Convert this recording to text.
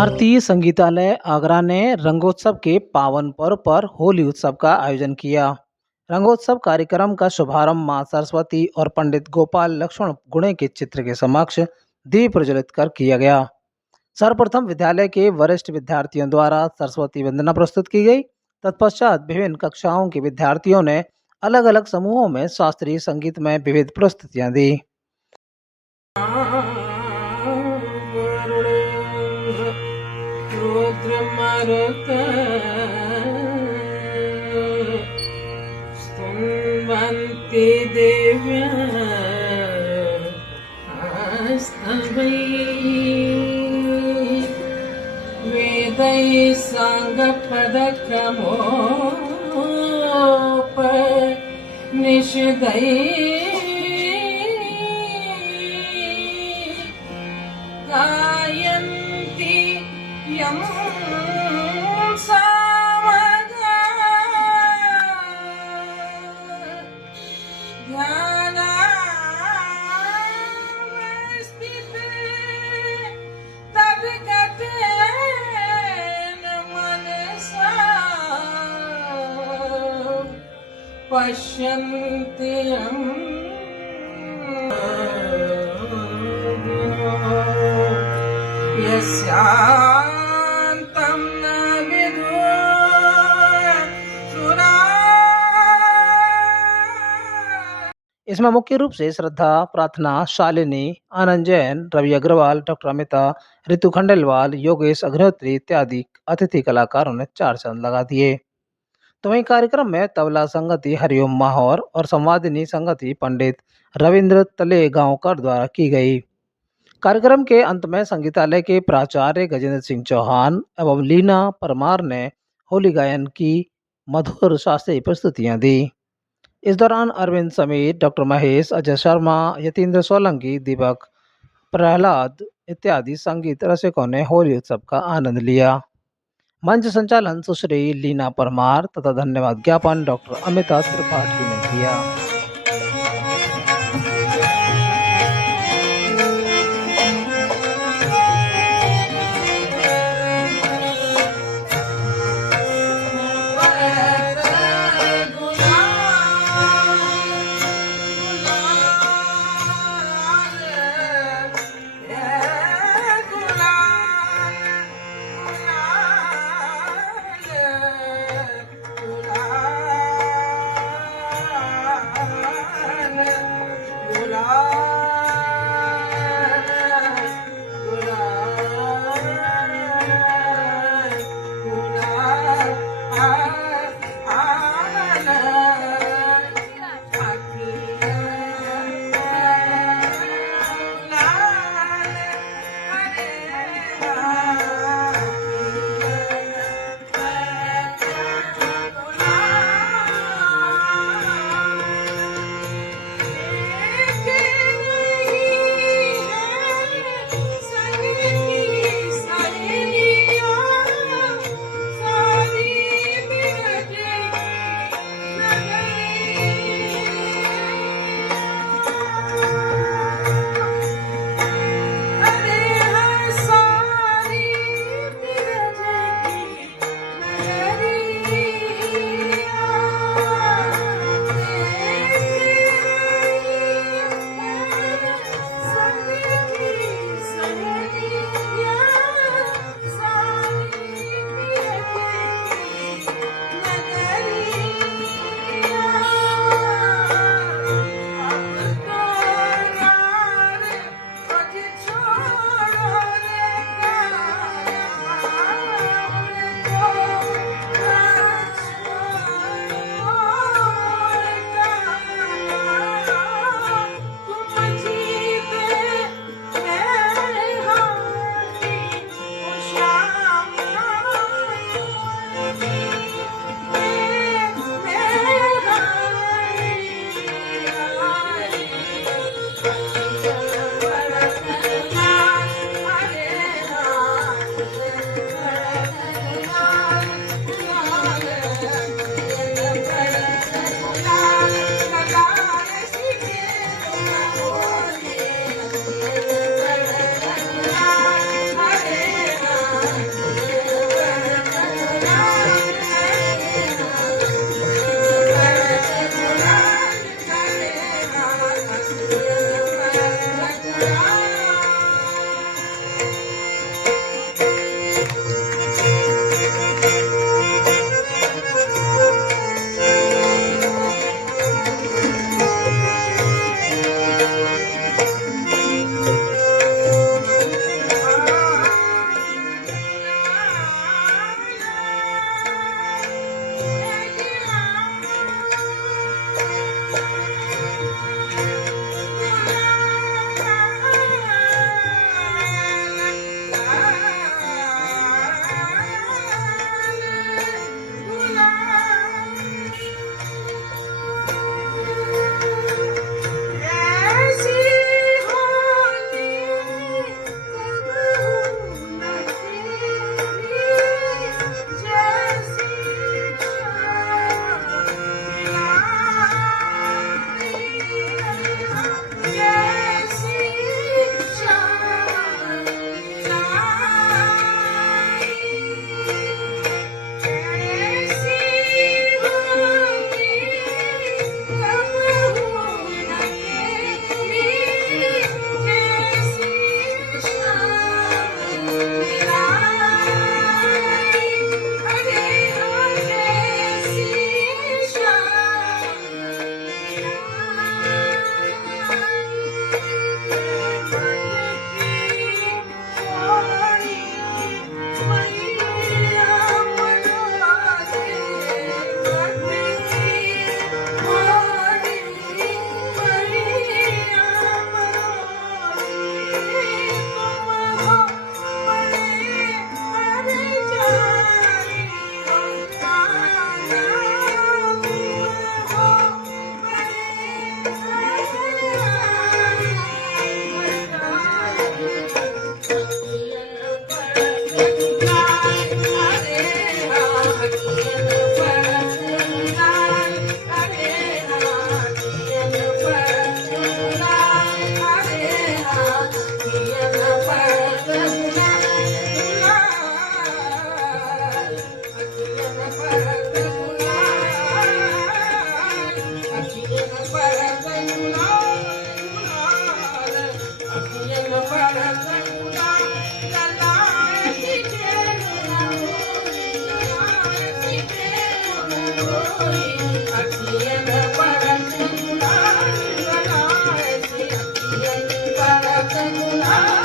भारतीय संगीतालय आगरा ने रंगोत्सव के पावन पर्व पर होली उत्सव का आयोजन किया। रंगोत्सव कार्यक्रम का शुभारंभ मां सरस्वती और पंडित गोपाल लक्ष्मण गुणे के चित्र के समक्ष दीप प्रज्वलित कर किया गया। सर्वप्रथम विद्यालय के वरिष्ठ विद्यार्थियों द्वारा सरस्वती वंदना प्रस्तुत की गई। तत्पश्चात विभिन्न कक्षाओं के विद्यार्थियों ने अलग अलग समूहों में शास्त्रीय संगीत में विविध प्रस्तुतियां दी। स्तुवन्ति देव्या आस्तवै वेदैः साङ्गपदक्रमोपनिषदैः गायन्ति यं सामगा ध्यानावस्थिते तद्गतेन मनसा पश्यन्ति यस्यान्तं न इसमें मुख्य रूप से श्रद्धा, प्रार्थना, शालिनी, आनंद जैन, रवि अग्रवाल, डॉक्टर अमिता, ऋतु खंडेलवाल, योगेश अग्निहोत्री इत्यादि अतिथि कलाकारों ने चार चांद लगा दिए। तो वहीं कार्यक्रम में तबला संगति हरिओम माहौर और संवादिनी संगति पंडित रविंद्र तलेगांवकर द्वारा की गई। कार्यक्रम के अंत में संगीतालय के प्राचार्य गजेंद्र सिंह चौहान एवं लीना परमार ने होली गायन की मधुर शास्त्रीय प्रस्तुतियां दी। इस दौरान अरविंद समीर, डॉक्टर महेश, अजय शर्मा, यतीन्द्र सोलंकी, दीपक, प्रहलाद इत्यादि संगीत रसिकों ने होली उत्सव का आनंद लिया। मंच संचालन सुश्री लीना परमार तथा धन्यवाद ज्ञापन डॉक्टर अमिता त्रिपाठी ने किया। गुलाब